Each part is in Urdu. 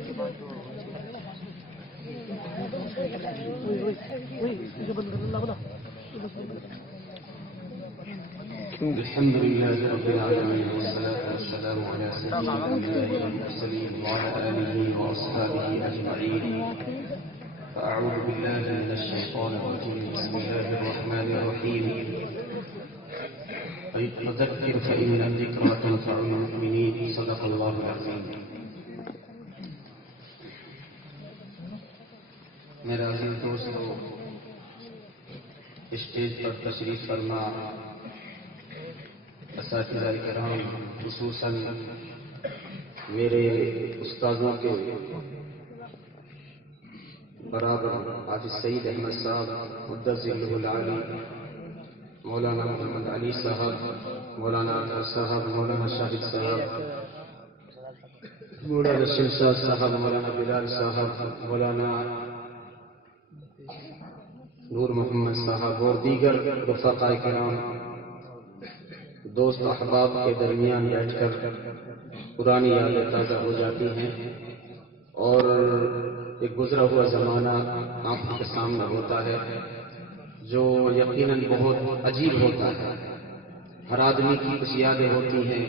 الحمد لله رب العالمين والصلاة والسلام على سيدنا المرسلين وعلى آله وأصحابه أجمعين. فأعوذ بالله من الشيطان الرجيم. بسم الله الرحمن الرحيم. فذكر فإن الذكرى تنفع المؤمنين. صدق الله العظيم. میرے عزیز دوستو، اسٹیج پر تشریف فرما اساتذہ کرام، خصوصاً میرے استاذوں کے برابر حافظ سعید احمد صاحب، مدثر ذلہ العالی، مولانا محمد علی صاحب، مولانا اطہر صاحب، مولانا شاہد صاحب، مولانا شمشاد صاحب، مولانا بلال صاحب، مولانا نور محمد صاحب اور دیگر رفقاء کرام، دوست احباب کے درمیان بیٹھ کر پرانی یادیں تازہ ہو جاتی ہیں اور ایک گزرا ہوا زمانہ آنکھوں کے سامنے ہوتا ہے جو یقیناً بہت عجیب ہوتا ہے. ہر آدمی کی کچھ یادیں ہوتی ہیں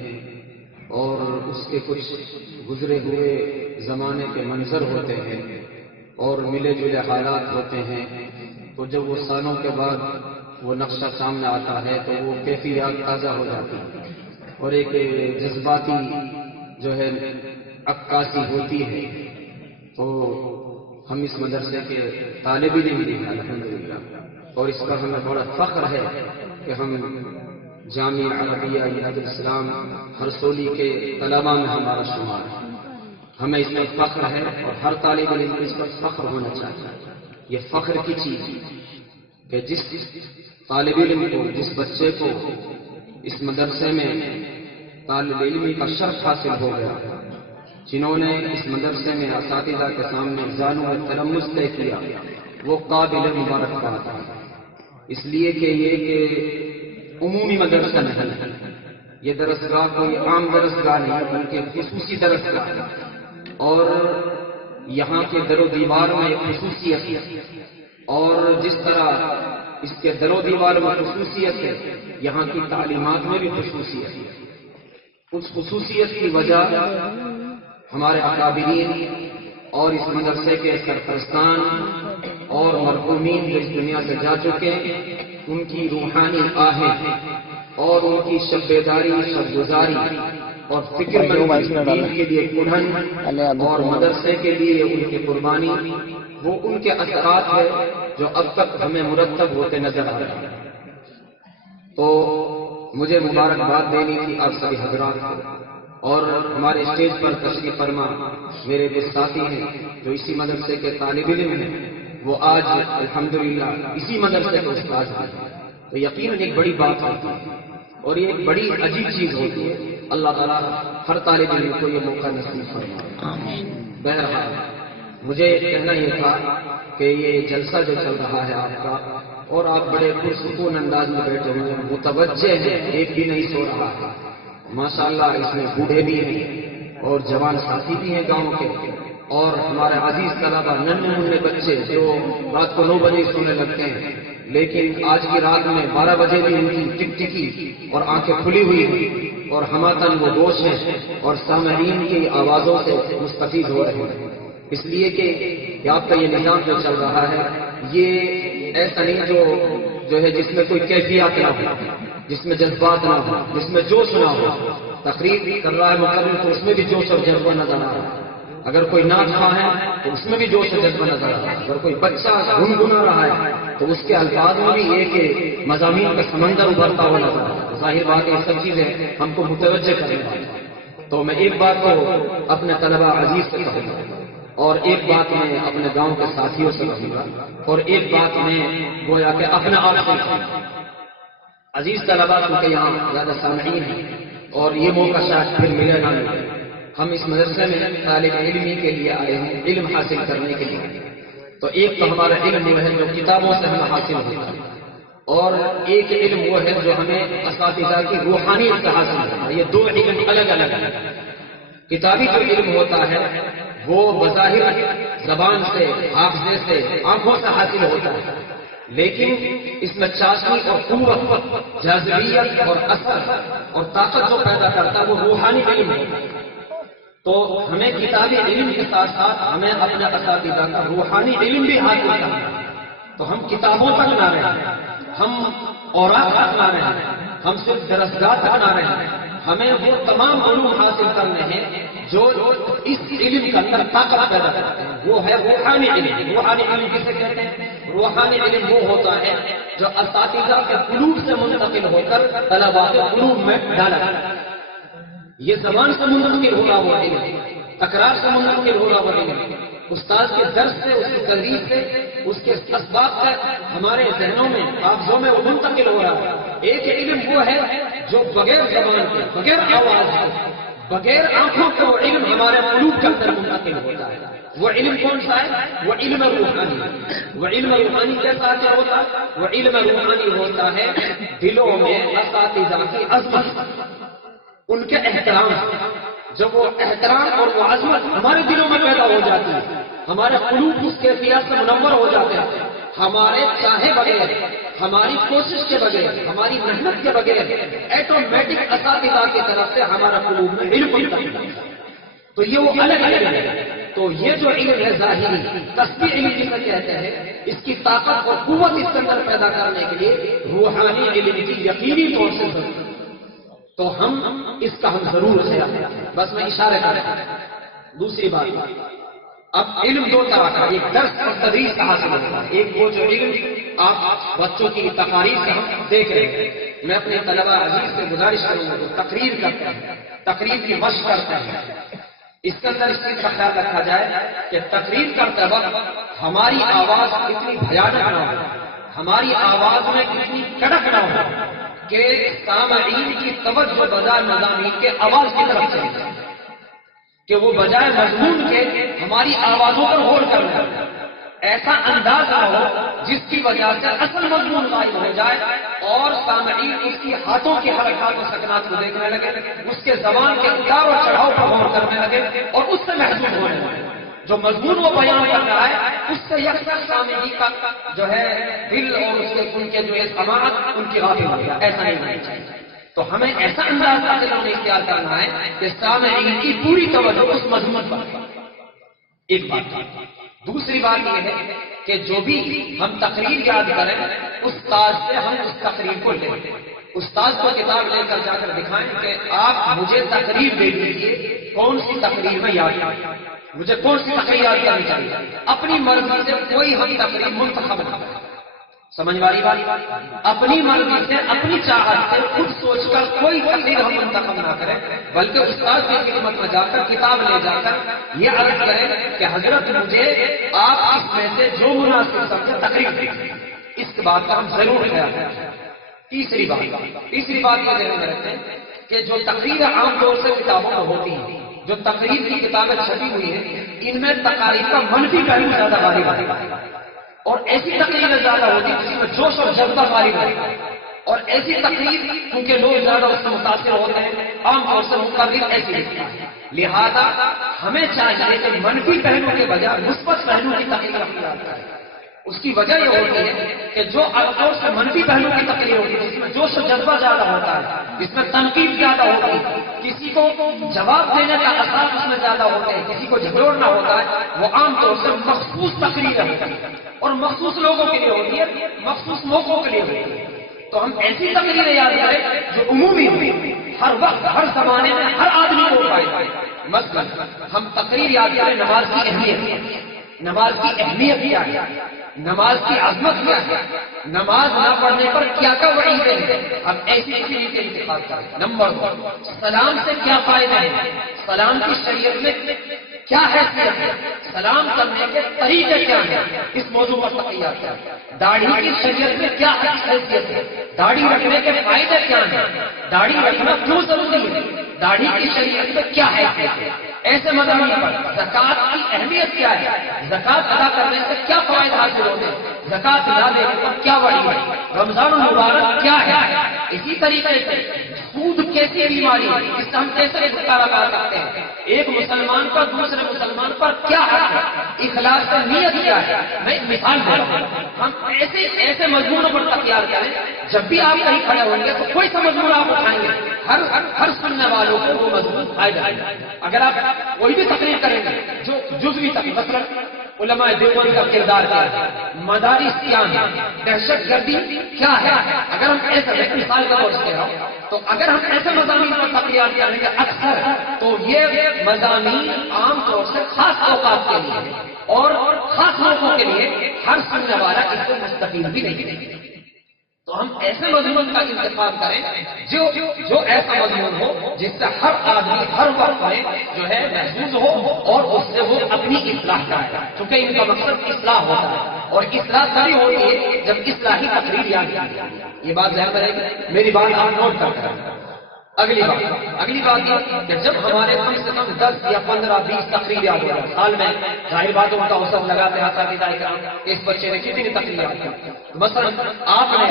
اور اس کے کچھ گزرے ہوئے زمانے کے منظر ہوتے ہیں اور ملے جلے حالات ہوتے ہیں. تو جب وہ سالوں کے بعد وہ نقشہ سامنے آتا ہے تو وہ کیفیات تازہ ہو جاتی ہے اور ایک جذباتی جو ہے عکاسی ہوتی ہے. تو ہم اس مدرسے کے طالب علم بھی ہیں الحمدللہ، اور اس پر ہمیں بڑا فخر ہے کہ ہم جامعہ عربیہ یاد الاسلام ہرسولی کے طلباء میں ہمارا شمار ہے. ہمیں اس پر فخر ہے اور ہر طالب علم کو اس پر فخر ہونا چاہیے. یہ فخر کی چیز کہ جس طالب علم کو، جس بچے کو اس مدرسے میں طالب علمی کا شرف حاصل ہو گیا، جنہوں نے اس مدرسے میں اساتذہ کے سامنے زانو میں تلمس طے کیا، وہ قابل مبارکباد ہے. اس لیے کہ یہ عمومی مدرسہ نہیں ہے، یہ درسگاہ کوئی عام درسگاہ نہیں ہے بلکہ خصوصی درسگاہ ہے. اور یہاں کے در و دیوار میں ایک خصوصیت ہے، اور جس طرح اس کے در و دیوار میں خصوصیت ہے، یہاں کی تعلیمات میں بھی خصوصیت ہے. اس خصوصیت کی وجہ ہمارے اکابرین اور اس مدرسے کے سرپرستان اور مرحومین جو اس دنیا سے جا چکے، ان کی روحانی آہیں اور ان کی شب بیداری، شب گزاری اور فکر دین کے لیے کڑھن اور مدرسے کے لیے ان کی قربانی، وہ ان کے اثرات ہیں جو اب تک ہمیں مرتب ہوتے نظر آ رہے ہیں. تو مجھے مبارکباد دینی تھی آپ سبھی حضرات کو، اور ہمارے اسٹیج پر تشریف فرما میرے جو ساتھی ہیں جو اسی مدرسے کے طالب علم ہیں، وہ آج الحمدللہ اسی مدرسے کے استاد ہیں. تو یقیناً ایک بڑی بات ہوتی ہے اور یہ ایک بڑی عجیب چیز ہوتی ہے. اللہ تعالیٰ ہر طالب علم کو یہ موقع نصیب فرمائے. بہرحال مجھے کہنا یہ تھا کہ یہ جلسہ جو چل رہا ہے آپ کا، اور آپ بڑے پرسکون انداز میں بیٹھے ہوئے ہیں، متوجہ ہیں، ایک بھی نہیں سو رہا ہے. ماشاءاللہ اس میں بوڑھے بھی ہیں اور جوان ساتھی بھی ہیں گاؤں کے، اور ہمارے عزیز طلبا ننھے منھے بچے جو رات کو 9 بجے سونے لگتے ہیں، لیکن آج کی رات میں 12 بجے بھی ان کی ٹک ٹکی اور آنکھیں کھلی ہوئی ہیں اور ہماتن وہ گوش ہیں اور سامعین کی آوازوں سے مستفید ہو رہے ہیں. اس لیے کہ آپ کا یہ نظام جو چل رہا ہے یہ ایسا نہیں جو ہے جس میں کوئی کیفیات نہ ہو، جس میں جذبات نہ ہو، جس میں جوش نہ ہو. تقریر کر رہا ہے مقرر تو اس میں بھی جوش اور جذبہ نظر آ رہا ہے. اگر کوئی نعت خواں ہے تو اس میں بھی جوش اور جذبہ نظر آ رہا ہے. اگر کوئی بچہ گنگنا رہا ہے تو اس کے الفاظ میں بھی ایک مضامین کا سمندر ابھرتا ہوا نظر آ رہا ہے. ظاہر بات ہے یہ سب چیزیں ہم کو متوجہ کرنے والی. تو میں ایک بات کو اپنے طلبہ عزیز سے کہوں گا، اور ایک بات میں اپنے گاؤں کے ساتھیوں سے کہوں گا، اور ایک بات میں گویا کہ اپنے آپ سے کہوں گا. عزیز طلبہ کیونکہ یہاں زیادہ سامعین ہیں اور یہ موقع شاید پھر ملے نہ ملے. ہم اس مدرسے میں طالب علمی کے لیے آئے ہیں، علم حاصل کرنے کے لیے. تو ایک تو ہمارا علم وہ ہے جو کتابوں سے ہمیں حاصل ہوتا ہے، اور ایک علم وہ ہے جو ہمیں اساتذہ کی روحانیت سے حاصل ہوتا ہے. یہ دو علم الگ الگ ہیں. کتابی جو علم ہوتا ہے وہ بظاہر زبان سے، حافظے سے، آنکھوں سے حاصل ہوتا ہے، لیکن اس میں چاشنی اور قوت، جاذبیت اور اثر اور طاقت جو پیدا کرتا ہے وہ روحانی علم ہے۔ تو ہمیں کتابی علم کے ساتھ ساتھ ہمیں اپنے اساتذہ کا روحانی علم بھی حاصل کرنا ہے۔ تو ہم کتابوں تک نہ رہے، ہم اوراق تک نہ رہے، ہم صرف درسگاہ تک نہ رہے، ہمیں وہ تمام علوم حاصل کرنے ہیں جو اس علم کے اندر طاقت پیدا کرتے ہیں۔ وہ ہے روحانی علم۔ روحانی علم کسے کہتے ہیں؟ روحانی علم وہ ہوتا ہے جو اساتذہ کے قلوب سے منتقل ہو کر طلباء کے قلوب میں ڈالا جاتا ہے۔ یہ زبان سے منتقل ہو رہا وہ علم، تکرار سے منتقل ہو رہا وہ علم، استاد کے درس سے، اس کی تدریس سے، اس کے اسباب سے ہمارے ذہنوں میں، حافظوں میں وہ منتقل ہو رہا ہے۔ ایک علم وہ ہے جو بغیر زبان کے، بغیر آواز کے، بغیر آنکھوں کے وہ علم ہمارے قلوب کے اندر منتقل ہوتا ہے۔ وہ علم کون سا ہے؟ وہ علم روحانی۔ وہ علم روحانی کیسا کیا ہوتا ہے؟ وہ علم روحانی ہوتا ہے دلوں میں اساتذہ کی عظمت، ان کے احترام، جب وہ احترام اور وہ عظمت ہمارے دلوں میں پیدا ہو جاتی ہے، ہمارے قلوب اس کیفیت سے منور ہو جاتے ہیں، ہمارے چاہے بغیر، ہماری کوشش کے بغیر، ہماری محنت کے بغیر ایٹومیٹک اساتذہ کی طرف سے ہمارا قلوب میں علم منتقل ہے۔ تو یہ وہ الگ علم ہے۔ تو یہ جو علم ہے ظاہری کسبی علم جسے کہتے ہیں، اس کی طاقت اور قوت اس کے اندر پیدا کرنے کے لیے روحانی علم کی یقینی طور سے ضرورت ہے۔ تو ہم اس کا ہم ضرور خیال کریں۔ بس میں اشارہ کر رہا ہوں۔ دوسری بات، اب علم دو طرح کا، ایک درس اور تدریس کا حاصل ہوتا ہے۔ ایک وہ جو علم آپ بچوں کی تقاریر سے ہم دیکھ رہے ہیں، میں اپنے طلبہ عزیز سے گزارش کروں گا جو تقریر کرتے ہیں، تقریر کی مشق کرتے ہیں، اس کے اندر اس چیز کا خیال رکھا جائے کہ تقریر کرتے وقت ہماری آواز اتنی بھیانک نہ ہو، ہماری آواز میں اتنی کڑک نہ ہو کہ سامعین کی توجہ بجائے مضامین کے آواز کی طرف چلی جائے، کہ وہ بجائے مضمون کے ہماری آوازوں پر غور کر رہے ہیں۔ ایسا انداز نہ ہو جس کی وجہ سے اصل مضمون غائب ہو جائے اور سامعین اس کی ہاتھوں کی حرکات و سکنات کو دیکھنے لگے، اس کے زبان کے اتار و چڑھاؤ پر غور کرنے لگے اور اس سے محسوس ہونے لگے جو مضمون وہ بیان کر رہا ہے اس سے یکساں سامعین کا جو ہے دل اور اس کے ان کے جو ہے سماعت ان کی غافل ہو گیا۔ ایسا نہیں ہونا چاہیے۔ تو ہمیں ایسا انداز اختیار کرنا ہے کہ سامعین کی پوری توجہ اس مضمون پر۔ ایک بات۔ دوسری بات یہ ہے کہ جو بھی ہم تقریر یاد کریں استاد سے ہم اس تقریر کو لیں، استاد کو کتاب لے کر جا کر دکھائیں کہ آپ مجھے تقریر دے دیجیے، کون سی تقریر میں یاد کریں، مجھے کون سی تقریر یاد کرنی چاہیے۔ اپنی مرضی سے کوئی ہم تقریر منتخب نہ کریں، سمجھ والی بات، اپنی مرضی سے اپنی چاہت سے خود سوچ کر کوئی تقریر ہم منتخب نہ کریں، بلکہ استاد کی خدمت میں جا کر کتاب لے جا کر یہ عرض کریں کہ حضرت مجھے آپ اس میں سے جو مناسب سمجھے تقریر دیں۔ اس کے بعد کا ہم ضرور خیال رکھیں۔ تیسری بات یہ ذہن میں رکھیں کہ جو تقریر عام طور سے کتابوں میں ہوتی ہیں، جو تقریر کی کتابیں چھپی ہوئی ہیں، ان میں تقاریر کا منفی پہلو زیادہ غالب ہوتا ہے اور ایسی تقریریں زیادہ ہوتی ہیں جس میں جوش اور جذبہ غالب ہوتا ہے، اور ایسی تقریر کیونکہ لوگ زیادہ اس سے متاثر ہوتے ہیں، عام طور سے مقرر ایسی لکھتا ہے۔ لہذا ہمیں چاہیے کہ منفی پہلو کے بجائے مثبت پہلو کی تقریر اختیار کریں۔ اس کی وجہ یہ ہوتی ہے کہ جو عام طور سے منفی پہلو کی تقریر ہوتی ہے جس میں جوش و جذبہ زیادہ ہوتا ہے، جس میں تنقید زیادہ ہوتی ہے، کسی کو جواب دینے کا اثر اس میں زیادہ ہوتے ہیں، کسی کو جھنجھوڑنا ہوتا ہے، وہ عام طور سے مخصوص تقریر ہوتی ہے اور مخصوص لوگوں کے لیے ہوتی ہے، مخصوص موقعوں کے لیے ہوتی ہے۔ تو ہم ایسی تقریریں یاد کریں جو عمومی ہوئی، ہر وقت ہر زمانے میں ہر آدمی کو فائدہ ہے۔ مثلا ہم تقریر یاد کریں نماز کی اہمیت، نماز کی اہمیت کیا ہے، نماز کی عظمت کیا ہے، نماز نہ پڑھنے پر کیا کیا وعیدیں ہیں، ہم ایسی تقریر کے انتخاب کریں۔ نمبر 2، سلام سے کیا فائدہ ہے، سلام کی شریعت میں کیا حیثیت ہے، سلام کرنے کے طریقے کیا ہیں، اس موضوع پر تقریر کیا ہے۔ داڑھی کی شریعت میں کیا حیثیت ہے، داڑھی رکھنے کے فائدے کیا ہیں، داڑھی رکھنا کیوں ضروری ہے، داڑھی کی شریعت میں کیا حیثیت ہے۔ ایسے مضامین پر زکوٰۃ کی اہمیت کیا ہے، زکوٰۃ ادا کرنے سے کیا فوائد حاصل ہوتے ہیں، زکوٰۃ ادا دینے پر کیا وعید ہے، رمضان المبارک کیا ہے۔ اسی طریقے سے سود کیسی بیماری ہے، اس سے ہم کیسے چھٹکارا پا سکتے ہیں؟ ایک مسلمان پر دوسرے مسلمان پر کیا حق ہے، اخلاص سے نیت کیا ہے؟ میں ایک مثال دے رہا ہوں، ہم ایسے مضمونوں پر تیار کریں، جب بھی آپ کہیں کھڑے ہوں گے تو کوئی سا مضمون آپ اٹھائیں گے، ہر سننے والوں کو وہ مضمون آئے جائے گا۔ اگر آپ کوئی بھی تقریر کریں گے جو جزوی تقریر، مثلا علماء دیوبند کا کردار کیا ہے، مدارس قیام، دہشت گردی کیا ہے، اگر ہم ایسا مثال کا طور سے تو اگر ہم ایسے مضامین پر تقریر کریں گے اکثر، تو یہ مضامین عام طور سے خاص اوقات کے لیے اور خاص موقعوں کے لیے ہر سننے والا اس سے مستفید بھی نہیں ہے۔ تو ہم ایسے مضمون کا انتخاب کریں جو ایسا مضمون ہو جس سے ہر آدمی ہر وقت میں جو ہے محفوظ ہو اور اس سے وہ اپنی اصلاح کرے، کیونکہ ان کا مقصد اصلاح ہوتا ہے اور اصلاح تبھی ہوتی ہے جب اصلاحی تقریر یاد کی جائے۔ یہ بات ذہن میں رہے گی، میری بات آپ نوٹ کرتے ہیں۔ اگلی بات یہ کہ جب ہمارے کم سے کم 10 یا 15 20 تقریر یاد ہو جائے سال میں، ظاہر بات ان کا اوسط لگاتے ہیں اساتذہ کرام، اس بچے نے کتنی تقریر یاد کی؟ مثلا آپ نے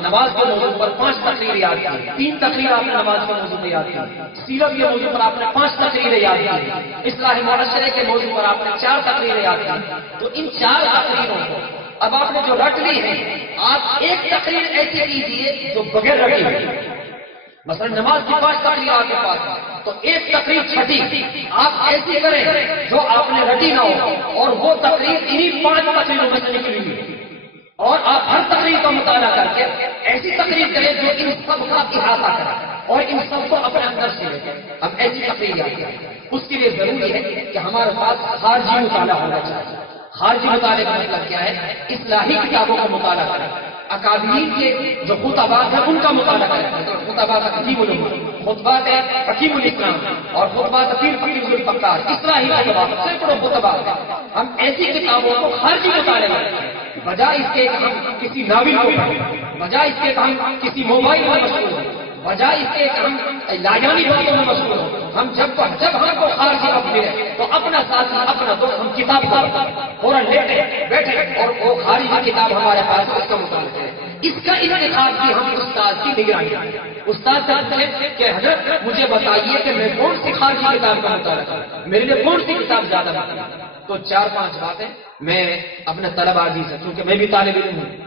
نماز کے موضوع پر 5 تقریر یاد کی، 3 تقریر آپ نے نماز کے موضوع پر یاد کی، سیرت کے موضوع پر آپ نے 5 تقریریں یاد کی، اصلاح معاشرے کے موضوع پر آپ نے 4 تقریریں یاد کی۔ تو ان 4 تقریروں کو اب آپ نے جو رٹ لی ہے، آپ ایک تقریر ایسی کیجیے جو بغیر رٹی ہوئی، مثلا نماز کی 5 تقریر آپ کے پاس ہے تو ایک تقریر چھٹی آپ ایسی کریں جو آپ نے رٹی نہ ہو، اور وہ تقریر انہی 5 تقریروں میں سے نکلی ہوئی، اور آپ ہر تقریر کا مطالعہ کر کے ایسی تقریر کریں جو ان سب کا احاطہ کرے اور ان سب کو اپنے اندر سے لے۔ اب ایسی تقریر یاد کریں، اس کے لیے ضروری ہے کہ ہمارے پاس خارجی مطالعہ ہونا چاہیے۔ خارجی مطالعے کا مطلب کیا ہے؟ اصلاحی کتابوں کا مطالعہ کریں، اکادمین کے جو خطبات ہیں ان کا مطالعہ کریں، خطبات حکیم العلوم، خطبات حکیم الاسلام اور خطبات پیر فقیر الفقار، اصلاحی خطبات، سینکڑوں خطبات، ہم ایسی کتابوں کو خارجی مطالعے کریں، بجائے اس کے ہم کسی ناول کو پڑھیں، بجائے اس کے ہم کسی موبائل میں مشغول ہوں، بجائے اس کے ہم لاجانی باتوں میں مشغول ہوں۔ ہم جب ہم کو خارجی وقت ملے تو اپنا ساتھی اپنا دوست ہم کتاب فوراً لیٹے بیٹھے اور وہ خارجی کتاب ہمارے پاس اس کا مطالعہ کریں۔ اس کا انتخاب بھی ہم استاد کی نگرانی کریں۔ استاد کہتے ہیں کہ حضرت مجھے بتائیے کہ میں کون سی خارجی کتاب کا مطالعہ کروں، میرے لیے کون سی کتاب زیادہ بہتر ہے۔ تو 4-5 باتیں میں اپنے طلباء عزیز سے، کیونکہ میں بھی طالب علم ہوں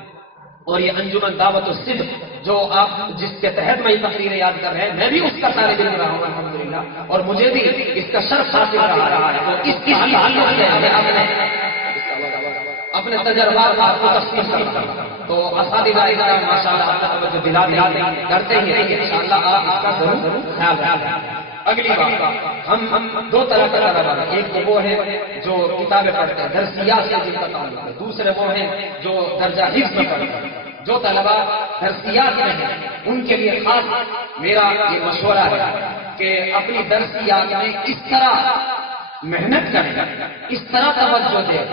اور یہ انجمن دعوت الصدق جو آپ جس کے تحت میں یہ تقریریں یاد کر رہے ہیں، میں بھی اس کا طالب علم رہا ہوں الحمدللہ، اور مجھے بھی اس کا شرف حاصل رہا ہے۔ تو اس کی تعلق سے میں اپنے تجربات آپ کو تقسیم کرتا ہوں۔ تو اساتذہ ماشاءاللہ آپ کا توجہ دلا کرتے ہی انشاءاللہ آپ اس کا ضرور خیال رکھیں۔ اگلی بات، ہم 2 طرح کا طلباء ہیں، ایک تو وہ ہے جو کتابیں پڑھتے ہیں درسیات سے جن کا تعلق ہے، دوسرے وہ ہیں جو درجہ حفظ میں پڑھتے ہیں۔ جو طلباء درسیات میں ہیں ان کے لیے خاص میرا یہ مشورہ ہے کہ اپنی درسیات میں اس طرح محنت کریں، اس طرح توجہ دیں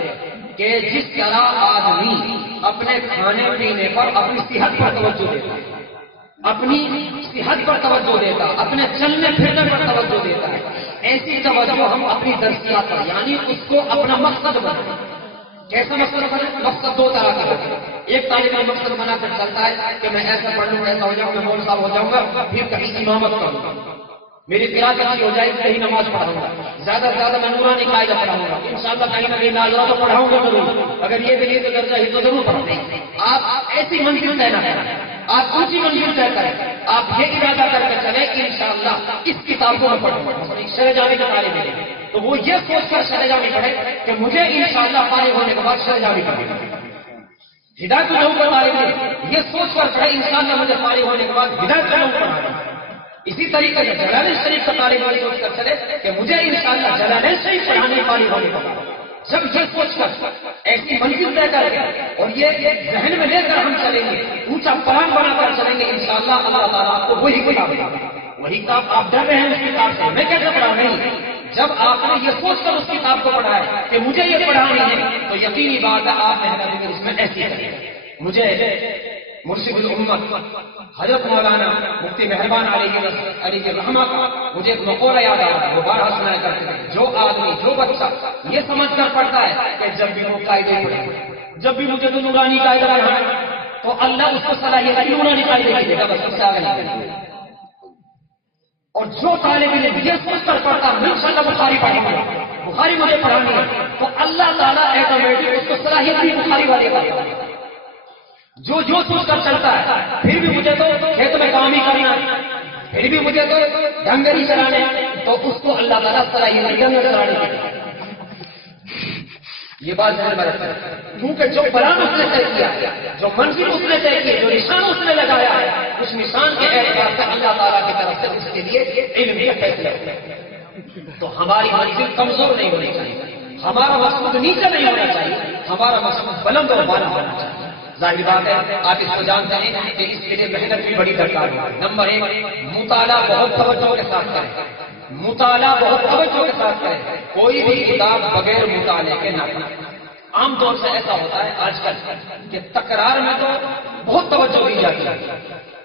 کہ جس طرح آدمی اپنے کھانے پینے پر اپنی صحت پر توجہ دیتا ہے، اپنی صحت پر توجہ دیتا، اپنے چلنے پھرنے پر توجہ دیتا ہے، ایسی توجہ ہم اپنی درسیات پر، یعنی اس کو اپنا مقصد بنائیں۔ کیسا مقصد بنے؟ مقصد 2 طرح کا ہوتا ہے۔ ایک طالب علم مقصد بنا کر چلتا ہے کہ میں ایسا پڑھ لوں، ایسا ہو جاؤں، میں مول صاحب ہو جاؤں گا، پھر کہیں امامت کروں گا، میری قرات اچھی ہو جائے گی، کہیں نماز پڑھاؤں گا، زیادہ سے زیادہ میں نورانی قاعدہ پڑھاؤں گا، انشاءاللہ کہیں نہ کہیں نازلہ تو پڑھاؤں گا ضرور، اگر یہ دلیل تو درجہ ہی تو ضرور پڑھیں گے۔ آپ ایسی منزل طے نہ کریں، آپ اونچی منزل طے کریں، آپ یہ ارادہ کر کے چلیں کہ انشاءاللہ اس کتاب کو میں پڑھوں گا۔ شرح جامی کا طالب علم تو وہ یہ سوچ کر شرح جامی پڑھے کہ مجھے انشاءاللہ فارغ ہونے کے بعد شرح جامی پڑھے گا۔ ہدایت العلوم کا طالب علم یہ سوچ کر پڑھے انشاءاللہ مجھے فارغ ہونے کے بعد ہدایت العلوم پڑھانا ہے۔ اسی طریقے سے جلالین شریف کا طالب علم سوچ کر چلے کہ مجھے انشاءاللہ جلالین شریف پڑھانے فارغ ہونے کے بعد، جب یہ سوچ کر ایسی منزل طے کر کے اور یہ ذہن میں لے کر ہم چلیں گے، اونچا پلان بنا کر چلیں گے، انشاءاللہ اللہ تعالیٰ آپ کو وہی کتاب دے گا۔ وہی کتاب آپ ڈر رہے ہیں اس کتاب سے، میں کیسے پڑھا؟ نہیں، جب آپ نے یہ سوچ کر اس کتاب کو پڑھا ہے کہ مجھے یہ پڑھانی ہے تو یقینی بات ہے آپ محنت اس میں ایسی کریں۔ مجھے مرشد الامت حضرت مولانا مفتی مہربان علیہ رحمہ کا مجھے ایک مقولہ یاد آ رہا ہے، وہ بارہا سنایا کرتے ہیں، جو آدمی جو بچہ یہ سمجھ کر پڑھتا ہے کہ جب بھی وہ قاعدے پڑھے، جب بھی مجھے تو نورانی قاعدہ پڑھنا ہے تو اللہ اس کو صلاحیت نورانی قاعدے کی دے گا، بس اس سے آگے نہیں۔ اور جو طالب علم یہ سوچ کر پڑھتا میں انشاءاللہ بخاری پڑھوں گا، بخاری مجھے پڑھانی ہے، تو اللہ تعالیٰ ایٹومیٹک اس کو صلاحیت بھی بخاری والے کا جو سوچ کر چلتا ہے پھر بھی مجھے تو کھیت میں کام ہی کرنا ہے، پھر بھی مجھے تو ڈنگر ہی چلانے، تو اس کو اللہ تعالیٰ صلاحیت ڈنگر چلانے کی، یہ بات ذہن میں رکھنا ہے، کیونکہ جو پلان اس نے طے کیا، جو منزل اس نے طے کی، جو نشان اس نے لگایا ہے، اس نشان کے اعتبار سے اللہ تعالیٰ کی طرف سے اس کے لیے علم کا فیصلہ ہے۔ تو ہماری منزل کمزور نہیں ہونی چاہیے، ہمارا مقصود نیچے نہیں ہونا چاہیے، ہمارا مقصود بلند اور بالا ہونا چاہیے۔ ظاہر بات ہے آپ اس کو جانتے ہیں کہ اس کے لیے محنت بھی بڑی درکار ہے۔ نمبر 1 مطالعہ بہت توجہ کے ساتھ کریں، مطالعہ بہت توجہ کے ساتھ کریں، کوئی بھی کتاب بغیر مطالعے کے نہ پڑھیں۔ عام طور سے ایسا ہوتا ہے آج کل کہ تکرار میں تو بہت توجہ دی جاتی ہے،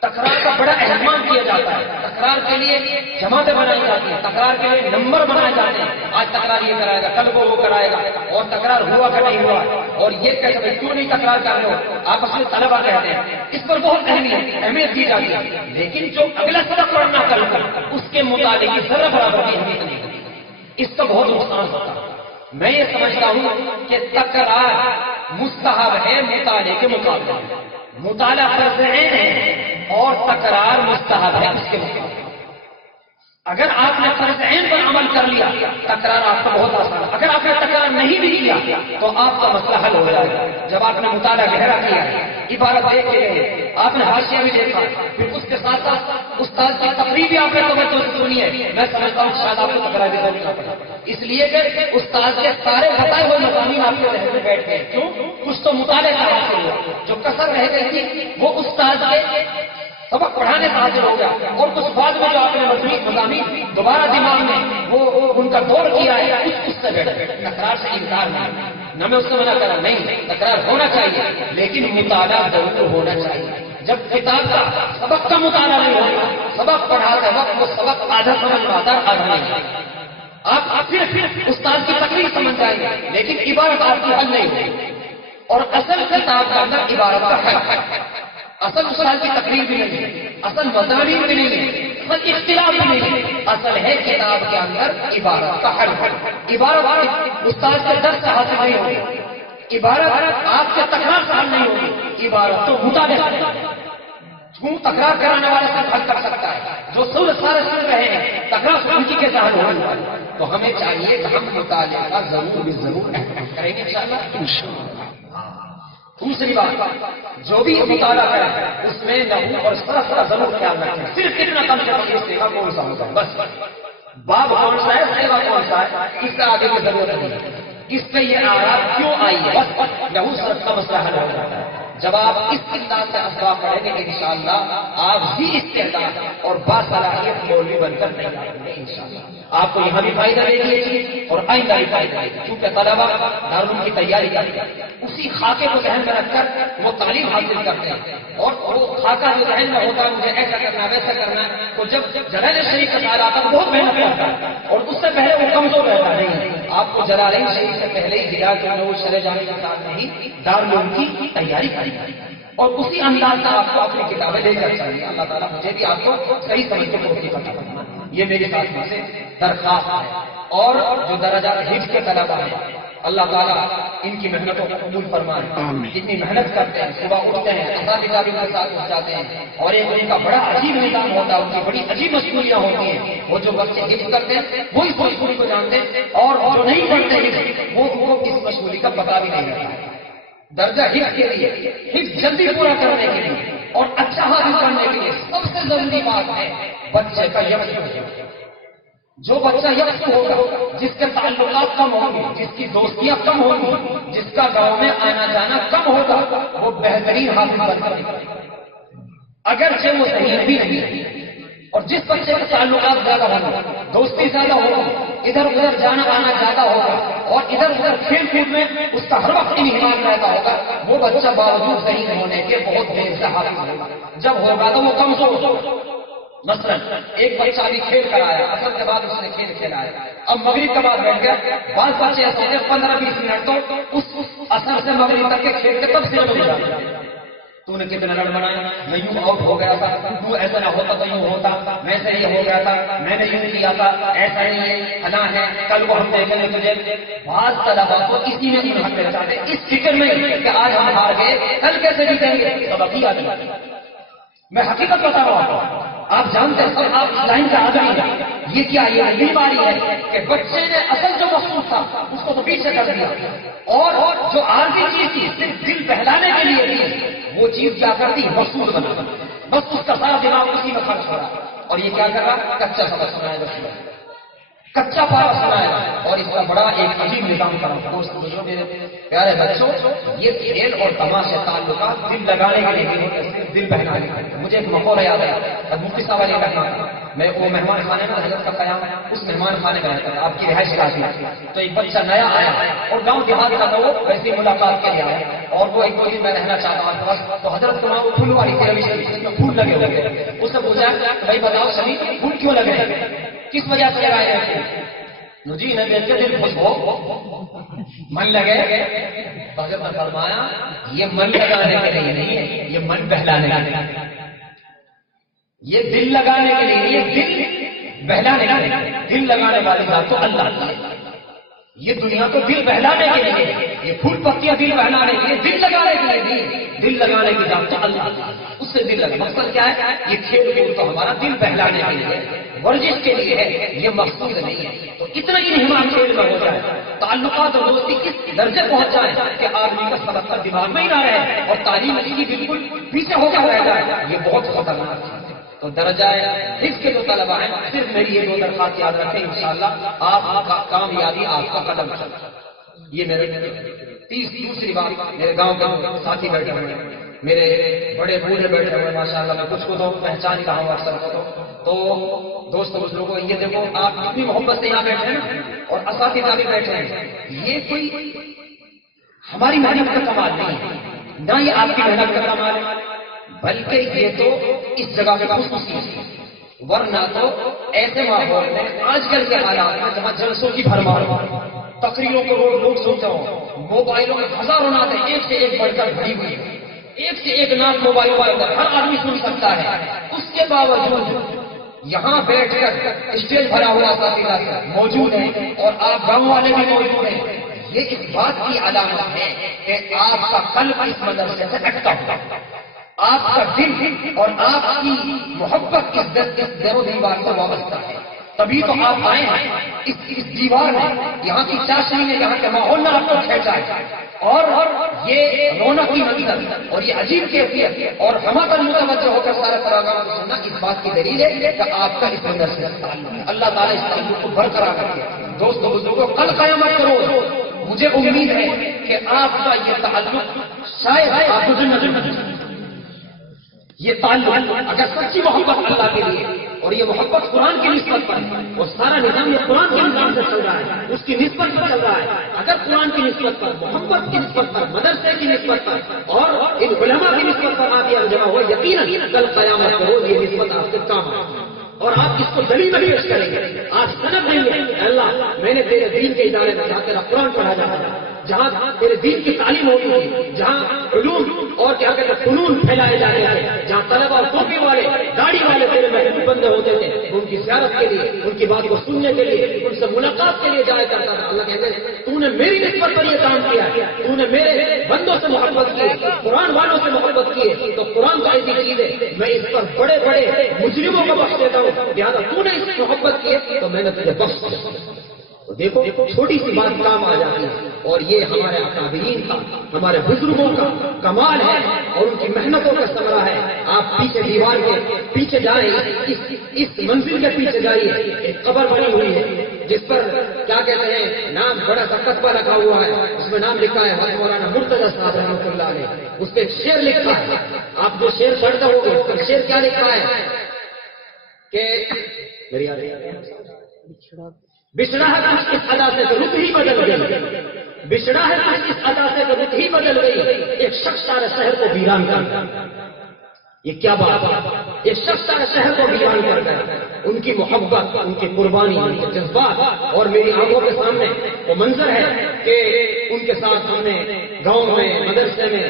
تکرار کا بڑا اہتمام کیا جاتا ہے، تکرار کے لیے جماعتیں بنائی جاتی ہیں، تکرار کے لیے نمبر بنائے جاتے ہیں، آج تکرار یہ کرائے گا، کل وہ کرائے گا، اور تکرار ہوا کہ نہیں ہوا، اور یہ کہتے ہیں کیوں نہیں تکرار کر رہے ہو، آپس میں طلبہ کہتے ہیں، اس پر بہت اہمیت دی جاتی ہے، لیکن جو اگلا سبق پڑھنا کل اس کے مطالعے کی ذرہ برابر کی اہمیت نہیں ہوتی، اس کا بہت نقصان ہوتا ہے۔ میں یہ سمجھتا ہوں کہ تکرار مستحب ہے مطالعے کے مقابلے میں، مطالعہ فرض عین ہے اور تکرار مستحب ہے اس کے مقابلے۔ اگر آپ نے فرض عین پر عمل کر لیا تکرار آپ کا بہت آسان ہے، اگر آپ نے تکرار نہیں بھی کیا تو آپ کا مسئلہ حل ہو جائے گا۔ جب آپ نے مطالعہ گہرا کیا ہے، عبارت دیکھ کے گئے، آپ نے حاشیہ بھی دیکھا، پھر اس کے ساتھ ساتھ استاد کی تقریر بھی آپ نے توجہ سے سنی ہے، میں سمجھتا ہوں شاید آپ کو تکرار بھی کرنا پڑے، اس لیے کہ استاد کے سارے بتائے ہوئے مضامین آپ کے ذہن میں بیٹھ گئے، کیوں؟ کچھ تو مطالعے کا حاصل ہوا، جو کثر رہ گئی تھی وہ استاد کے سبق پڑھانے سے حاصل ہو گیا، اور کچھ بعد میں جو آپ نے مضامین دوبارہ دماغ میں وہ ان کا دور کیا ہے اس سے بیٹھ گئے۔ تکرار سے انکار نہیں، نہ میں اس سے منع کرا نہیں، تکرار ہونا چاہیے، لیکن مطالعہ ضرور ہونا چاہیے۔ جب کتاب کا سبق کا مطالعہ نہیں ہوگا، سبق پڑھاتے وقت وہ سبق آدھا سمجھ پاتا آدھا نہیں، آپ پھر استاد کی تقریر سمجھ جائیں گے، لیکن عبارت آپ کی حل نہیں ہوگی، اور اصل کتاب کا اندر عبارت کا حل ہے، اصل استاد کی تقریر بھی نہیں ہے، اصل مضامین بھی نہیں ہے، اصل اختلاف بھی نہیں ہے، اصل ہے کتاب کے اندر عبارت کا حل ہے۔ عبارت استاد کے درس سے حاصل نہیں ہوگی، عبارت آپ کے تکرار سے حل نہیں ہوگی، عبارت تو مطالعہ کیوں تکرار کرانے والا سب حل کر سکتا ہے، جو سارے سن رہے ہیں تکرار سے ان کی کیسے حل ہوگا؟ تو ہمیں چاہیے کہ ہم مطالعہ کا ضرور کریں گے انشاءاللہ۔ دوسری بات، جو بھی مطالعہ کریں اس میں نحو اور صرف کا ضرور خیال رکھیں، صرف کتنا کم سے کم استعمال کون سا ہوگا، بس باب کون سا ہے، سیوا کون سا ہے، اس سے آگے کی ضرورت نہیں ہے، اس پہ یہ آرات کیوں آئی ہے، بس نحو صرف کا مسئلہ حل ہو جاتا ہے۔ جب آپ اس انداز سے اسباب پڑھیں گے انشاءاللہ آپ بھی استعداد اور باصلاحیت مولوی بن کر تیار ہوں گے انشاءاللہ۔ آپ کو یہاں بھی فائدہ دے گی یہ چیز اور آئندہ بھی فائدہ دے گی، کیونکہ طلبہ دارالعلوم کی تیاری کرتے ہیں، اسی خاکے کو ذہن میں رکھ کر وہ تعلیم حاصل کرتے ہیں، اور وہ خاکہ جو ذہن میں ہوتا ہے مجھے ایسا کرنا ویسا کرنا، تو جب جلال شریف کا خیال آتا ہے بہت محنت کرتا ہے، اور اس سے پہلے وہ کمزور رہتا نہیں۔ آپ کو جلالین شریف سے پہلے ہی ہدایت النور چلے جانے کے ساتھ نہیں دارالعلوم کی تیاری کریں، اور اسی انداز سے آپ کو اپنی کتابیں لے کر چاہیے۔ اللہ تعالیٰ مجھے بھی آپ کو صحیح سمجھ کے توفیق عطا فرمائے، یہ میری ساتھیوں سے درخواست ہے۔ اور جو درجات حفظ کے طلبہ ہیں اللہ تعالیٰ ان کی محنتوں کو قبول فرمائے، جتنی محنت کرتے ہیں، صبح اٹھتے ہیں، اساتذہ کے ساتھ اٹھ جاتے ہیں، اور ایک ان کا بڑا عجیب نظام ہوتا ہے، ان کی بڑی عجیب مشغولیاں ہوتی ہیں، وہ جو بچے حفظ کرتے ہیں وہ اس مشغولی کو جانتے ہیں، اور جو نہیں کرتے وہ اس مشغولی کا پتہ بھی نہیں رہتا ہے۔ درجہ حفظ کے لیے، حفظ جلدی پورا کرنے کے لیے اور اچھا حاصل کرنے کے لیے سب سے ضروری بات ہے بچے کا یکسو۔ جو بچہ یکسو ہوگا، جس کے تعلقات کم ہوں گے، جس کی دوستیاں کم ہوں گی، جس کا گاؤں میں آنا جانا کم ہوگا، وہ بہترین حاصل بن سکے گا، اگرچہ وہ صحیح بھی نہیں ہے۔ اور جس بچے کے تعلقات زیادہ ہوں گے، دوستی زیادہ ہوگی، ادھر ادھر جانا آنا زیادہ ہوگا، اور ادھر ادھر کھیل کود میں اس کا ہر وقت انہمام رہتا ہوگا، وہ بچہ باوجود صحیح ہونے کے بہت دیر سے حاصل ہوگا۔ جب ہوگا تو وہ کمزور ہوگا۔ مثلا ایک بچہ ابھی کھیل کر آیا، اثر کے بعد اس نے کھیل کھیلا ہے، اب مغرب کے بعد بیٹھ گیا، بعض بچے ایسے ہوتے 15-20 منٹ تو اس اثر سے مغرب تک کے کھیل کے تب سے ہو جاتے ہیں، تو نے کتنا رن بنایا، میں یوں آؤٹ ہو گیا تھا، تو ایسا نہ ہوتا تو یوں ہوتا، میں سے یہ ہو گیا تھا، میں نے یوں کیا تھا، ایسا نہیں ہے، فلاں ہے، کل کو ہم دیکھیں گے تجھے. بعض طلبا کو اسی میں الجھن دینا چاہتے ہیں، اس فکر میں کہ آج ہم ہار گئے کل کیسے جیتیں گے. سبق ہی آدمی، میں حقیقت بتا رہا ہوں، آپ جانتے ہیں آپ اس لائن کا آدمی ہیں. یہ کیا یہ بیماری ہے کہ بچے نے اصل جو مقصود تھا اس کو تو پیچھے کر دیا، اور جو عارضی چیز تھی صرف دل بہلانے کے لیے تھی، وہ چیز کیا کرتی مقصود بنا، بس اس کا سارا دماغ اسی میں خرچ ہو رہا. اور یہ کیا کر رہا، کچا سبق سنائے گا، کچا پارا سنائے گا. اور اس کا بڑا ایک عجیب نظام کرا. دوست بزرگوں کے پیارے بچوں، یہ کھیل اور تماشے تعلقات دل لگانے کے لیے نہیں ہوتے، دل بہلانے کے لیے. مجھے ایک مقولہ یاد ہے، مفتی صاحب علیہ رحمۃ، میں وہ مہمان خانے میں حضرت کا قیام، اس مہمان خانے میں رہتا تھا، آپ کی رہائش گاہ میں. تو ایک بچہ نیا آیا اور گاؤں دیہات کا تھا، وہ ویسی ملاقات کے لیے آیا اور وہ ایک دو دن میں رہنا چاہتا تھا. تو حضرت وہاں وہ پھول والی تھی، جس میں پھول لگے ہوئے تھے. اس نے پوچھا بھائی بتاؤ سبھی پھول کیوں لگے ہیں، کس وجہ سے لگائے ہیں؟ جی نے دیکھ کے دل خوش ہو، من لگے. حضرت نے فرمایا یہ من لگانے کے لیے نہیں ہے، یہ من بہلانے کے لیے، یہ دل لگانے کے لیے، یہ دل بہلانے کے لیے. دل لگانے والی بات تو اللہ کی ہے، یہ دنیا تو دل بہلانے کے لیے، یہ پھول پتیاں دل بہلانے کے لیے، دل لگانے کے لیے نہیں. دل لگانے کی بات تو اللہ کی، اس سے دل لگا. مقصد کیا ہے، یہ کھیل کود تو ہمارا دل بہلانے کے لیے، ورزش کے لیے ہے، یہ مقصود نہیں ہے. تو اتنا ہی انہمام کھیل میں ہو جائے، تعلقات اور دوستی کس درجے پہنچ جائے کہ آدمی کا سبق کا دماغ میں ہی نہ رہے اور تعلیم اس کی بالکل پیچھے ہو کر رہ جائے، یہ بہت خطرناک ہے. تو درجہ حفظ کے جو طلبا ہیں، صرف میری یہ دو درخواست یاد رکھیں، انشاءاللہ آپ کا کامیابی آپ کا قدم چل. یہ میرے دوسری بات، میرے گاؤں کے ساتھی بیٹھے ہوئے ہیں، میرے بڑے بوڑھے بیٹھے ہوئے ماشاءاللہ، میں کچھ کو تو پہچانتا ہوں اکثر کو. تو دوست بزرگوں کو یہ دیکھو، آپ اتنی محبت سے یہاں بیٹھے ہیں اور اساتذہ بھی بیٹھے ہیں. یہ کوئی ہماری محنت کا کمال نہیں ہے، نہ یہ آپ کی محنت کا کمال ہے، بلکہ یہ تو اس جگہ میں خصوصیت ہے. ورنہ تو ایسے ماحول میں آج کل کے حالات میں جہاں جلسوں کی بھرمار ہو، تقریروں کو لوگ سنتے ہوں، موبائلوں میں ہزاروں نعتیں ایک سے ایک بڑھ کر بھری ہوئی، ایک سے ایک نعت موبائل پر ہر آدمی سن سکتا ہے. اس کے باوجود یہاں بیٹھ کر اسٹیج بھرا ہوا اساتذہ موجود ہیں اور آپ گاؤں والے بھی موجود ہیں. یہ اس بات کی علامت ہے کہ آپ کا قلب اس مدرسے سے اٹکا ہوا، آپ کا دل اور آپ کی محبت اس در و دیوار کو وابستہ ہے. تبھی تو آپ آئے ہیں اس دیوار میں، یہاں کی چاشنی نے، یہاں کے ماحول نے آپ کو کھینچا ہے. اور یہ رونق کی منظر اور یہ عجیب کیفیت اور ہما پر متوجہ ہو کر سارے پروگرام کو سننا اس بات کی دلیل ہے کہ آپ کا اس اندر سے اللہ تعالیٰ اس تعلق کو برقرار رکھے. دوستوں بزرگوں، کل قیامت کرو، مجھے امید ہے کہ آپ کا یہ تعلق شاید آپ کو یہ تعلق اگر سچی محبت اللہ کے لیے اور یہ محبت قرآن کی نسبت پر ہے، اور سارا نظام یہ قرآن کے نظام سے چل رہا ہے، اس کی نسبت پر چل رہا ہے. اگر قرآن کی نسبت پر، محبت کی نسبت پر، مدرسے کی نسبت پر اور ان علماء کی نسبت پر آپ یہ جمع ہو، یقیناً کل قیامت کو یہ نسبت آپ کے کام آئے اور آپ اس کو دلیل نہیں پیش کریں گے. آپ سند دیں گے، اللہ میں نے تیرے دین کے ادارے میں جہاں تیرا قرآن پڑھا جاتا ہے، جہاں تیرے دین کی تعلیم ہوتی ہے، جہاں علوم اور کیا کہتے ہیں فنون پھیلائے جاتے ہیں، جہاں طلبہ اور ٹوپی والے داڑھی والے تیرے محبوب بندے ہوتے تھے، ان کی زیارت کے لیے، ان کی بات کو سننے کے لیے، ان سے ملاقات کے لیے جایا کرتا تھا. اللہ کہتے ہیں تو نے میری نسبت پر یہ کام کیا ہے، تو نے میرے بندوں سے محبت کی، قرآن والوں سے محبت کی ہے، تو قرآن کا ایسی چیز ہے میں اس پر بڑے بڑے مجرموں کو بخش دیتا ہوں، لہٰذا تو نے اس سے محبت کی ہے تو میں نے تجھے بخش دیا. دیکھو چھوٹی سی بات کام آ جاتی ہے، اور یہ ہمارے اکابرین کا، ہمارے بزرگوں کا کمال ہے اور ان کی محنتوں کا ثمرہ ہے. آپ پیچھے دیوار کے پیچھے جائیں، اس منزل کے پیچھے جائیے، ایک قبر بنی ہوئی ہے جس پر کیا کہتے ہیں نام، بڑا سا کتبہ رکھا ہوا ہے، اس میں نام لکھا ہے حضرت مولانا مرتضی صاحب رحمۃ اللہ علیہ. اس پہ شعر لکھا ہے، آپ جو شعر پڑھتے ہو گے اس پر شعر کیا لکھا ہے کہ بچڑا ہے کچھ اس ادا سے تو رخ ہی بدل گئی، بچڑا ہے کچھ اس ادا سے تو رخ ہی بدل گئی، ایک شخص سارے شہر کو ویران کر گیا. یہ کیا بات ہے، ایک شخص سارے شہر کو ویران کر گیا. ان کی محبت، ان کی قربانی، ان کے جذبات، اور میری آنکھوں کے سامنے وہ منظر ہے کہ ان کے ساتھ ہم نے گاؤں میں، مدرسے میں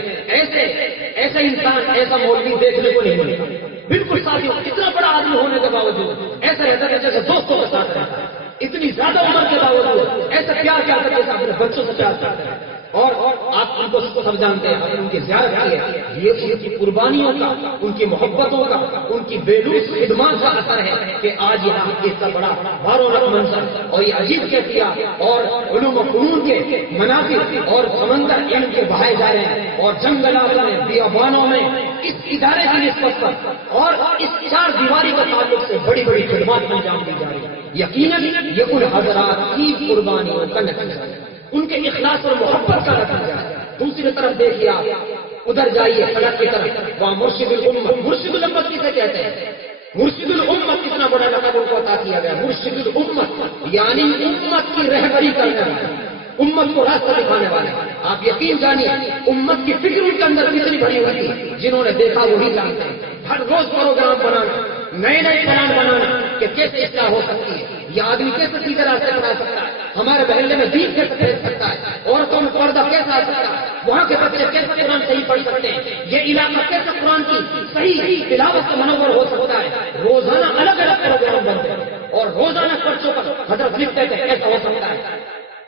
ایسا انسان ایسا مولوی دیکھنے کو نہیں ملتا. بالکل ساتھیوں اتنا بڑا آدمی ہونے کے باوجود ایسا رہتا ہے جیسے دوستوں کے ساتھ رہتا ہے. اتنی زیادہ عمر کے باوجود ایسا پیار کرتا ہے جیسے اپنے بچوں سے پیار کرتا ہے. اور آپ ان کو سب جانتے ہیں, ان کی زیارت کی ہے, یہ ان کی قربانیوں کا, ان کی محبتوں کا, ان کی بیلوس خدمات کا اثر ہے کہ آج یہاں اتنا بڑا بارولق منظر اور یہ عجیب کیفیات اور علوم و فنون کے منافع اور سمندر علم کے بہائے جا رہے ہیں, اور جنگلات میں, بیابانوں میں اس ادارے کی نسبت پر اور اس 4 دیواری کے تعلق سے بڑی بڑی خدمات انجام دی جا رہی ہے. یقیناً یہ ان حضرات کی قربانیوں کا نتیجہ ہے, ان کے اخلاص اور محبت کا نتیجہ ہے. دوسری طرف دیکھیے آپ ادھر جائیے فلک کی طرف, وہاں مرشد الامت, مرشد الامت کسے کہتے ہیں؟ مرشد الامت کتنا بڑا لقب ان کو عطا کیا گیا. مرشد الامت یعنی امت کی رہبری کرنے والے, امت کو راستہ دکھانے والے. آپ یقین جانیے امت کی فکر ان کے اندر کتنی بڑی ہوئی تھی, جنہوں نے دیکھا وہی جانتے ہیں. ہر روز پروگرام بنانا, نئے نئے پلان بنانا کہ کیسے اصلاح ہو سکتی ہے, یہ آدمی کیسے سیدھے راستے بنا سکتا ہے, ہمارے محلے میں دین کیسے پھیل سکتا ہے, عورتوں میں پردہ کیسے آ سکتا ہے, وہاں کے بچے کیسے قرآن صحیح پڑھ سکتے ہیں, یہ علاقہ کیسے قرآن کی صحیح تلاوت سے منور ہو سکتا ہے. روزانہ الگ الگ پروگرام بنتے ہیں اور روزانہ پرچوں پر حضرت لکھتے تھے ایسا ہو سکتا ہے.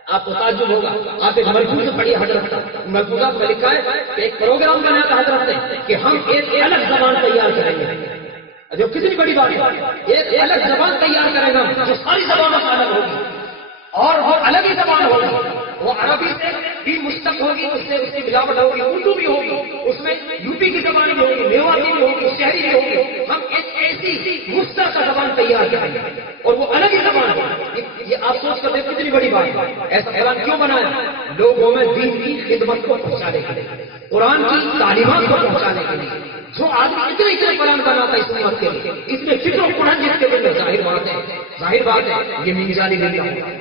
آپ کو تعجب ہوگا, آپ ایک ملفوظ پڑھیے حضرت کا, ملفوظات میں لکھا ہے کہ ایک پروگرام بنا تھا حضرت نے کہ ہم ایک الگ زبان تیار کریں گے. جو کتنی بڑی بات ہے, ایک الگ زبان تیار کرے گا جو ساری زبانوں سے الگ ہوگی اور وہ الگ ہی زبان ہوگی. وہ عربی سے بھی مشتق ہوگی, اس سے اس کی ملاوٹ ہوگی, اردو بھی ہوگی, اس میں یوپی کی زبان بھی ہوگی, میواتی بھی ہوگی, شہری بھی ہوگی. ہم ایک ایسی مشترکہ زبان تیار کریں گے اور وہ الگ ہی زبان ہوگی. یہ آپ سوچ کر دیکھیں کتنی بڑی بات ہے. ایسا اعلان کیوں بنایا؟ لوگوں میں دین کی خدمت کو پہنچانے کے لیے, قرآن کی تعلیمات کو پہنچانے کے لیے. جو آدمی اتنے پلان بناتا ہے اس امت کے لیے, اتنے فکر و قرآن جس کے لیے, ظاہر بات ہے یہ میزانی نہیں ہوگا.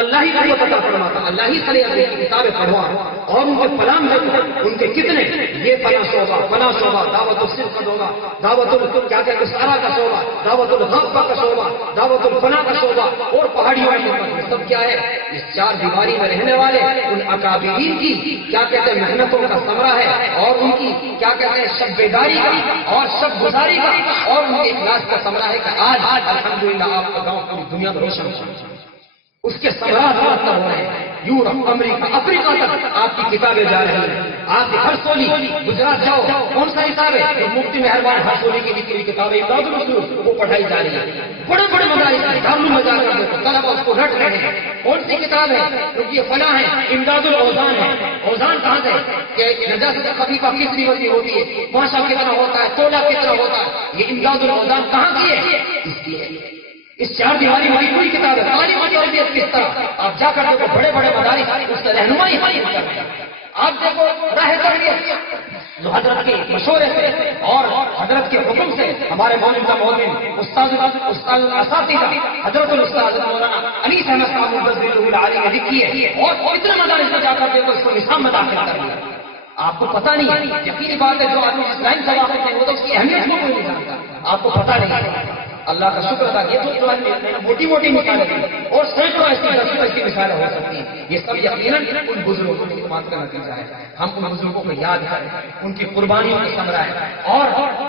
اللہ ہی کو پتا فرماتا, اللہ ہی صلی اللہ کی کتابیں پڑھوا اور ان کے پلان ہے ان کے کتنے, یہ فلاں شعبہ دعوت الصدق ہوگا, دعوت کیا کہتے ہیں سارا کا شعبہ, دعوت الغابہ کا شعبہ, دعوت الفنا کا شعبہ, اور پہاڑیوں پر یہ سب کیا ہے؟ اس 4 دیواری میں رہنے والے ان اکابرین کی کیا کہتے ہیں محنتوں کا ثمرہ ہے, اور ان کی کیا کہتے ہیں شب بیداری کا اور شب گزاری کا اور ان کے اخلاص کا ثمرہ ہے کہ آج الحمدللہ آپ کا گاؤں پوری دنیا میں روشن ہو, اس کے ثمرات رابطہ ہو رہے ہیں. یورپ, امریکہ, افریقہ تک آپ کی کتابیں جا رہی ہیں. آپ ہر سولی گجرات جاؤ, کون سا کتاب ہے؟ مفتی مہربان ہر سولی کی لکھی ہوئی کتاب ہے, وہ پڑھائی جا رہی ہے. بڑے بڑے مدارس دارالعلوم میں جا کر طلبہ اس کو رٹ رہے ہیں. کون سی کتاب ہے؟ کیونکہ یہ فلاں ہے, امداد الاوزان ہے. اوزان کہاں سے کہ نجاست خفیفہ کتنی وزنی ہوتی ہے, ماشا کتنا ہوتا ہے, تولا کتنا ہوتا ہے, یہ امداد الاوزان کہاں کی ہے؟ اس کی ہے. اس 4 دیواری والی کوئی کتاب ہے, تعلیمی تربیت کس طرح. آپ جا کر دیکھو بڑے بڑے مدارس اس سے رہنمائی حاصل کر رہے ہیں. آپ دیکھو راہ تربیت جو حضرت کے مشورے سے اور حضرت کے حکم سے ہمارے موجودہ مومن استاد اساتذہ حضرت الاستاذ مولانا علی احمد صاحب مبذل العالی نے لکھی ہے, اور اتنے مدارس میں جا کر دیکھو اس کو نصاب میں داخل کر دیا. آپ کو پتہ نہیں ہے, یقینی بات ہے جو آدمی اس لائن سے واقف ہے وہ تو اس کی اہمیت کو کوئی نہیں جانتا, آپ کو پتہ نہیں. اللہ کا شکر ادا کیا تو موٹی موٹی مثالیں دی اور سینکڑوں ایسی مثالیں ہو سکتی ہیں. یہ سب یقیناً ان بزرگوں کی خدمات کا نتیجہ ہے. ہم ان بزرگوں کو یاد کریں, ان کی قربانیوں کا ثمرہ ہے. اور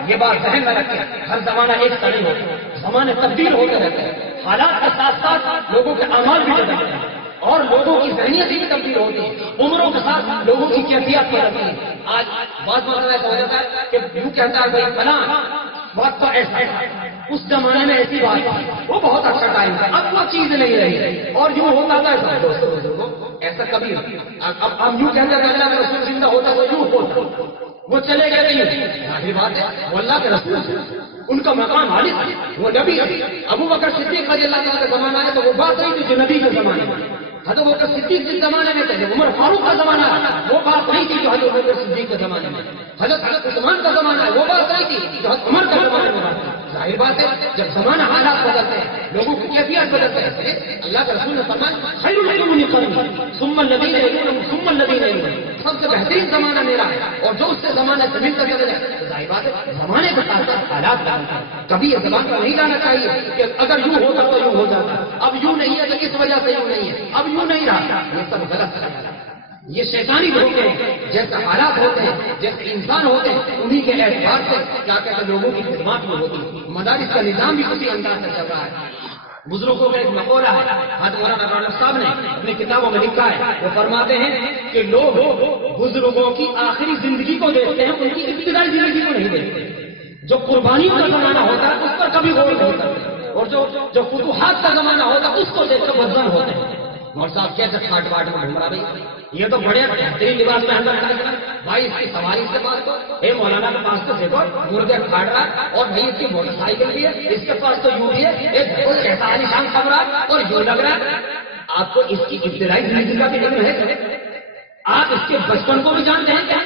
یہ بات ذہن میں رکھیں, ہر زمانہ ایک سا نہیں ہوتا, زمانے تبدیل ہوتے رہتے ہیں. حالات کے ساتھ ساتھ لوگوں کے اعمال بھی بدلتے ہیں اور لوگوں کی ذہنیت بھی تبدیل ہوتی ہے. عمروں کے ساتھ لوگوں کی کیفیت بدلتی ہے. آج بات ایسا ہو جاتا ہے کہ یوں کہتا ہے بھائی فلاں بات تو ایسا ہے, اس زمانے میں ایسی بات تھی, وہ بہت اچھا ٹائم تھا, اب وہ چیز نہیں رہی. اور یوں ہوتا تھا دوستوں, ایسا کبھی اب ہم یوں کہتے ہیں اللہ کا رسول زندہ ہوتا تو یوں ہوتا, وہ چلے گئے نہیں. ظاہر بات ہے وہ اللہ کے رسول, ان کا مقام عالی تھا, وہ نبی ہے. ابو بکر صدیق رضی اللہ تعالیٰ کا زمانہ ہے تو وہ بات نہیں تھی جو نبی کے زمانے میں. حضرت بکر صدیق جس زمانے میں تھے, عمر فاروق کا زمانہ ہے, وہ بات نہیں تھی جو حضرت بکر صدیق کے زمانے میں. حضرت عثمان کا زمانہ ہے, وہ بات نہیں تھی جو حضرت عمر کا زمانے میں. ظاہر بات ہے جب زمانہ حالات بدلتے ہیں, لوگوں کی کیفیت بدلتے ہیں. اللہ کے رسول نے فرمایا خیر القرون قرنی ثم الذین یلونہم ثم الذین یلونہم, سب سے بہترین زمانہ میرا ہے, اور جو اس سے زمانہ زمین کا بدلے. ظاہر بات ہے زمانے کے ساتھ ساتھ حالات بدلتے ہیں. کبھی یہ زبان پر نہیں جانا چاہیے کہ اگر یوں ہوتا تو یوں ہو جاتا, اب یوں نہیں ہے تو اس وجہ سے یوں نہیں ہے, اب یوں نہیں رہا. یہ سب غلط ہے. یہ شیطانی ہوتے ہیں، جیسے حالات ہوتے ہیں، جیسے انسان ہوتے ہیں، انہی کے اعتبار سے کیا کہتے ہیں لوگوں کی خدمات میں ہوتی ہے۔ مدارس کا نظام بھی اسی انداز سے چل رہا ہے۔ بزرگوں کا ایک مقولہ ہے، حضرت مولانا غالب صاحب نے اپنی کتابوں میں لکھا ہے، وہ فرماتے ہیں کہ لوگ بزرگوں کی آخری زندگی کو دیکھتے ہیں، ان کی ابتدائی زندگی کو نہیں دیکھتے۔ جو قربانیوں کا زمانہ ہوتا ہے اس پر کبھی غور نہیں کرتے، اور جو فتوحات کا زمانہ ہوتا ہے اس کو دیکھ کر بدزن ہوتے ہیں۔ مور صاحب کیسے کھاٹ واٹ میں ڈھونڈ رہا بھائی، یہ تو بڑے بہترین لباس پہن رہا ہے بھائی، اس کی سواری سے بات تو اے مولانا کے پاس تو دیکھو مردے کھاٹ رہا ہے، اور بھائی اس کی موٹر سائیکل بھی ہے، اس کے پاس تو یوں بھی ہے، ایک عالیشان خبر اور یوں لگ رہا ہے۔ آپ کو اس کی ابتدائی زندگی کا بھی علم ہے؟ آپ اس کے بچپن کو بھی جانتے ہیں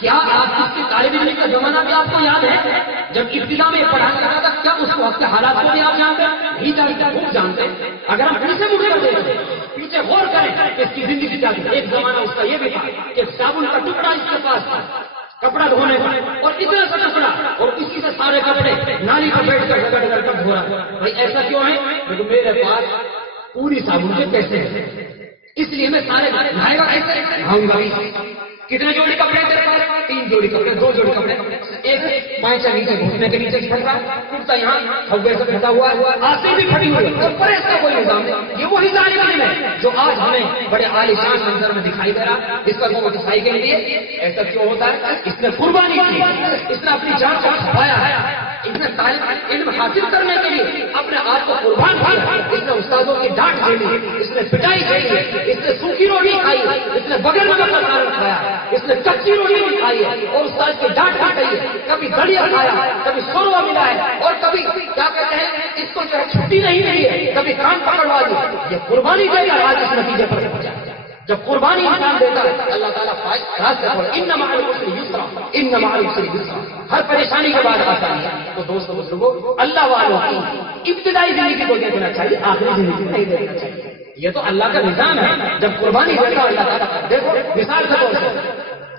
کیا آپ اس کے طالب علم کا زمانہ بھی آپ کو یاد ہے؟ جب ابتدا میں پڑھانے لگا تھا کیا اس وقت کے حالات کو بھی آپ جانتے ہیں؟ نہیں جانتے، خوب جانتے ہیں۔ اگر ہم پیچھے مجھے بتائیں، پیچھے غور کریں کہ اس کی زندگی کیا تھی۔ ایک زمانہ اس کا یہ بھی تھا کہ صابن کا ٹکڑا اس کے پاس تھا کپڑا دھونے کا، اور اتنا سا ٹکڑا، اور اسی سے سارے کپڑے نالی پر بیٹھ کر رگڑ کر دھو رہا۔ بھائی ایسا کیوں ہے؟ کیونکہ میرے پاس پوری صابن کے پیسے ہیں، اس لیے میں سارے نہائے گا ایسے نہاؤں گا۔ کتنے جوڑی کپڑے تیرے پاس؟ 3 جوڑی کپڑے، 2 جوڑی کپڑے، ایک پائچہ نیچے گھٹنے کے نیچے پھنسا، کرتا یہاں ہوا سے پھنسا ہوا ہے، آسیں بھی پھٹی ہوئی ہے، اور پریس کا کوئی نظام نہیں۔ یہ وہی طالب علم ہے جو آج ہمیں بڑے عالیشان منظر میں دکھائی دے رہا، اس پر وہ موٹر سائیکل کے لیے۔ ایسا کیوں ہوتا ہے؟ اس نے قربانی کی، اس نے اپنی جان کو کھپایا ہے، اس نے طالب علم حاصل کرنے کے لیے اپنے آپ کو قربان کیا، اس نے استادوں کی ڈانٹ جھیلی، اس نے پٹائی جھیلی، اس نے سوکھی روٹی کھائی، اس نے بغیر نمک کا کھانا کھایا، اس نے کچی روٹی بھی کھائی ہے، اور استاد کی ڈانٹ بھی کھائی ہے، کبھی دلیا کھایا، کبھی سوروا ملا ہے، اور کبھی کیا کہتے ہیں اس کو جو ہے چھٹی نہیں ملی ہے، کبھی کام پکڑوا دی۔ یہ قربانی دے کر آج اس نتیجے پر پہنچا۔ جب قربانی انسان دیتا ہے اللہ تعالیٰ ان مع العسر یسرا، ان مع العسر یسرا، ہر پریشانی کے بعد آسانی ہے۔ تو دوستو بزرگوں، اللہ والوں کی ابتدائی زندگی کو دیکھنا چاہیے، آخری زندگی کو نہیں دیکھنا چاہیے۔ یہ تو اللہ کا نظام ہے، جب قربانی دیتا ہے اللہ تعالیٰ۔ دیکھو مثال سے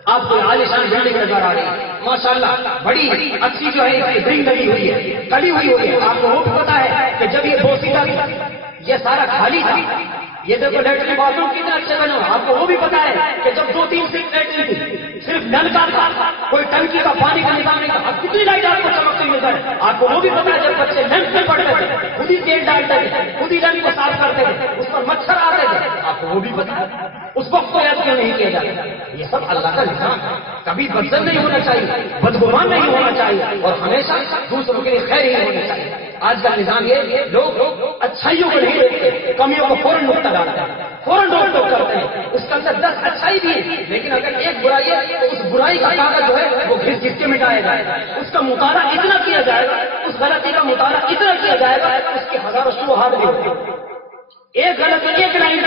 آپ کو عالیشان بلڈنگ نظر آ رہی ہے، ماشاءاللہ بڑی اچھی جو ہے ڈرنگ لگی ہوئی ہے، کڑی ہوئی ہوئی ہے۔ آپ کو وہ بھی پتا ہے کہ جب یہ بوسیدہ تھا یہ سارا خالی تھا۔ یہ دیکھو لیٹرین باتھ روم کتنے اچھے بنے ہو، آپ کو وہ بھی پتا ہے کہ جب 2-3 سیٹ لیٹرین تھی، صرف نل کا تھا، کوئی ٹنکی کا پانی کا نظام نہیں تھا، اب کتنی لائٹ آپ کو چمکتی نظر ہے۔ آپ کو وہ بھی پتا ہے جب بچے لینڈ میں پڑتے تھے خود ہی تیل ڈالتے تھے، خود ہی لینڈ کو صاف کرتے تھے، اس پر مچھر آتے تھے، آپ کو وہ بھی پتا ہے۔ اس وقت کو یاد کیوں نہیں کیا جاتا؟ یہ سب اللہ کا نظام ہے۔ کبھی بدزن نہیں ہونا چاہیے، بدگمان نہیں ہونا چاہیے، اور ہمیشہ دوسروں کے لیے خیر ہی ہونا چاہیے۔ آج کا نظام یہ لوگ اچھائیوں کو نہیں دیکھتے، کمیوں کو فوراً نقطہ ڈالتے ہیں، فوراً ڈوٹ ڈوٹ کرتے ہیں۔ اس کے اندر 10 اچھائی بھی ہے، لیکن اگر ایک برائی ہے تو اس برائی کا کاغذ جو ہے وہ گھس گھس کے مٹایا جائے گا، اس کا مطالعہ اتنا کیا جائے گا، اس غلطی کا مطالعہ اتنا کیا جائے گا، اس کے ہزاروں شبہات بھی ہوتے ہیں۔ ایک غلطی ایک لائن